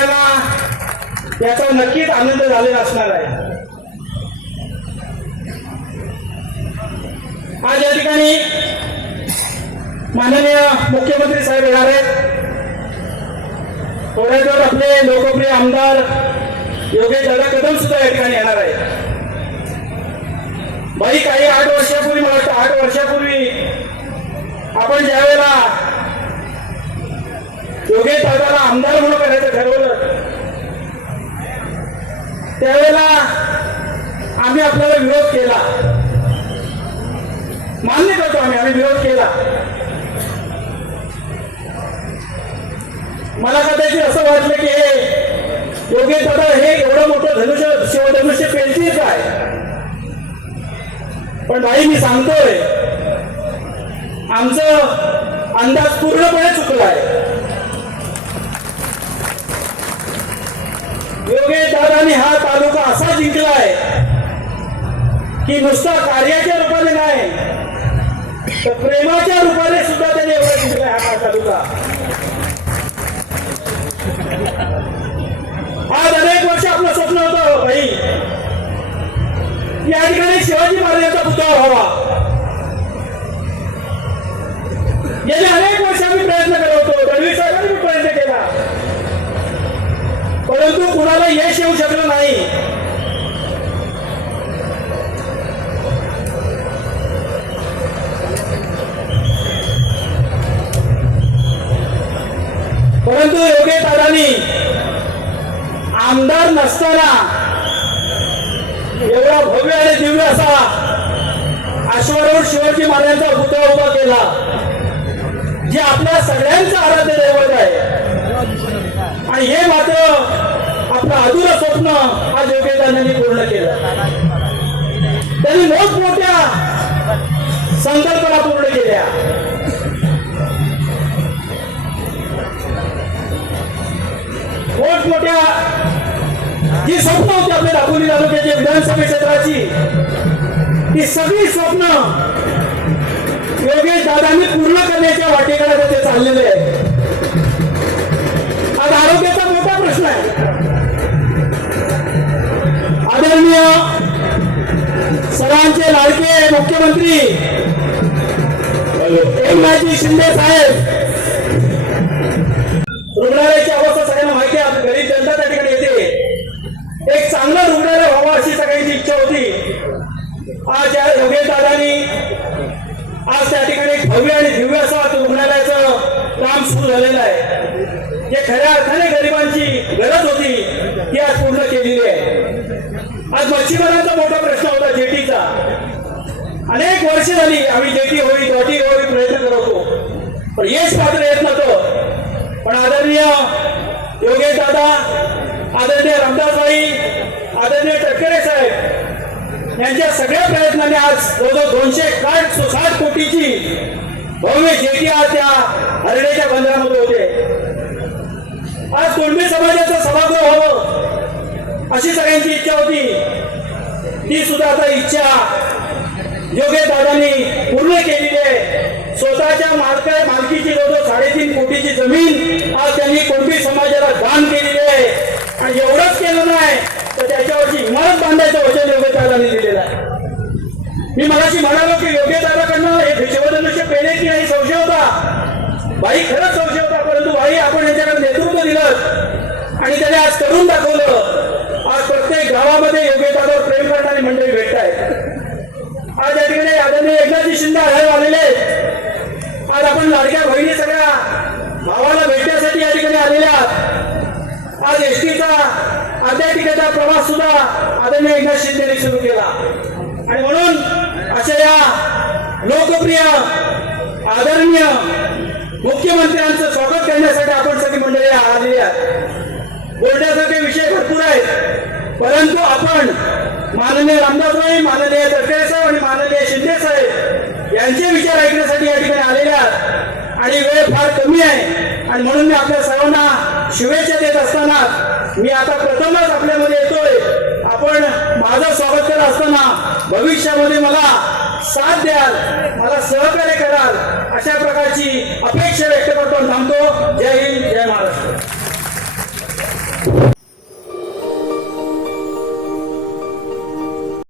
सगळ्यांना याचा नक्कीच आनंद झालेला असणार आहे. आज या ठिकाणी माननीय मुख्यमंत्री साहेब येणार आहेत. थोड्याच वेळात आपले लोकप्रिय आमदार योगेश दादा कदम सुद्धा या ठिकाणी येणार आहेत. बाई काही आठ वर्षापूर्वी मला वाटतं आठ वर्षापूर्वी आपण ज्या वेळेला योगेश दादाला आमदार म्हणून करायचं ठरवलं त्यावेळेला आम्ही आपल्याला विरोध केला. मान्य करतो आम्ही आम्ही विरोध केला. मला कदाचित असं वाटलं की हे योगेश दादा हे एवढं मोठं धनुष्य शिवधनुष्य पेलतील काय पण भाई मी सांगतोय आमचं अंदाज पूर्णपणे चुकलाय योगेश हा तालुका असा जिंकलाय की नुसता कार्याच्या रूपाने नाही तर प्रेमाच्या रूपाने सुद्धा त्याने एवढा जिंकलाय हा तालुका. आज अनेक वर्ष आपलं स्वप्न होतं हो भाई. या ठिकाणी शिवाजी महाराजांचा पुतळा व्हावा. परंतु कुणाला यश येऊ शकलं नाही. परंतु योगेश दादानी आमदार नसताना एवढा भव्य आणि दिव्य असा अश्वरूढ शिवाजी महाराजांचा पुतळा उभा केला जे आपल्या सगळ्यांचं आराध्य दैवत आहे. आणि हे मात्र स्वप्न अधुरं स्वप्न आज योगेदानांनी पूर्ण केलं. त्यांनी मोठमोठ्या संकल्पना पूर्ण केल्या. मोठमोठ्या जी स्वप्न होती आपल्या दापोली तालुक्याची विधानसभा क्षेत्राची ती सगळी स्वप्न योगेश दादांनी पूर्ण करण्याच्या वाटेकडे ते चाललेले आहे लाडके मुख्यमंत्री. एकनाथजी शिंदे साहेब. रुग्णालयाची अवस्था सगळ्यांना माहिती आहे. गरीब जनता त्या ठिकाणी येते. एक चांगलं रुग्णालय व्हावं अशी सगळ्यांची इच्छा होती. आज या योगेश दादानी आज त्या ठिकाणी एक भव्य आणि दिव्य असं रुग्णालयाचं काम सुरू झालेलं आहे. जे खऱ्या अर्थाने गरिबांची गरज होती ती आज पूर्ण केलेली आहे. आज मच्छीमारांचा मोठा प्रश्न होता जेटीचा. अनेक वर्ष झाली आम्ही जेटी होई दोटी होई प्रयत्न करत होतो. पण यश मात्र येत नव्हतं. पण आदरणीय योगेश दादा आदरणीय रामदासबाई आदरणीय टक्करे साहेब यांच्या सगळ्या प्रयत्नाने आज जवळजवळ दोनशे साठ साठ कोटीची भव्य जेटी आज त्या हरण्याच्या बंदरामध्ये होते. आज कुणबी समाजाचं सभागृह व्हावं अशी सगळ्यांची इच्छा होती. ती सुद्धा आता इच्छा योगेश दादांनी पूर्ण केलेली आहे स्वतःच्या मालका मालकीची जवळ साडेतीन कोटीची जमीन आज त्यांनी कोणती समाजाला दान केलेली आहे? आणि एवढंच केलं नाही तर त्याच्यावरची इमारत बांधायचं वचन योगेश दिलेलं आहे. मी मगाशी म्हणालो की योगेश हे शिवधनुष्य पेले की नाही संशय होता बाई खरंच संशय होता परंतु बाई आपण याच्याकडे नेतृत्व दिलं आणि त्याने आज करून दाखवलं. आज प्रत्येक गावामध्ये योगेश प्रेम करणारी मंडळी भेटत आहेत आज या ठिकाणी आदरणीय एकनाथजी शिंदे आपण लाडक्या बहिणी सगळ्या भावाला भेटण्यासाठी या ठिकाणी आलेल्या आहात. आज एस टीचा अर्ध्या ठिकाणचा प्रवास सुद्धा आदरणीय एकनाथ शिंदेने सुरू केला. आणि म्हणून अशा या लोकप्रिय आदरणीय मुख्यमंत्र्यांचं स्वागत करण्यासाठी आपण सगळी मंडळी आलेली आहेत. बोलण्यासारखे विषय भरपूर आहेत परंतु आपण माननीय रामदासबाई माननीय तडकरे साहेब आणि माननीय शिंदे साहेब यांचे विचार ऐकण्यासाठी या ठिकाणी आलेले आहात आणि वेळ फार कमी आहे आणि म्हणून मी आपल्या सर्वांना शुभेच्छा देत असताना मी आता प्रथमच आपल्यामध्ये येतोय. आपण माझं स्वागत करत असताना भविष्यामध्ये मला साथ द्याल मला सहकार्य कराल अशा प्रकारची अपेक्षा व्यक्त करतो थांबतो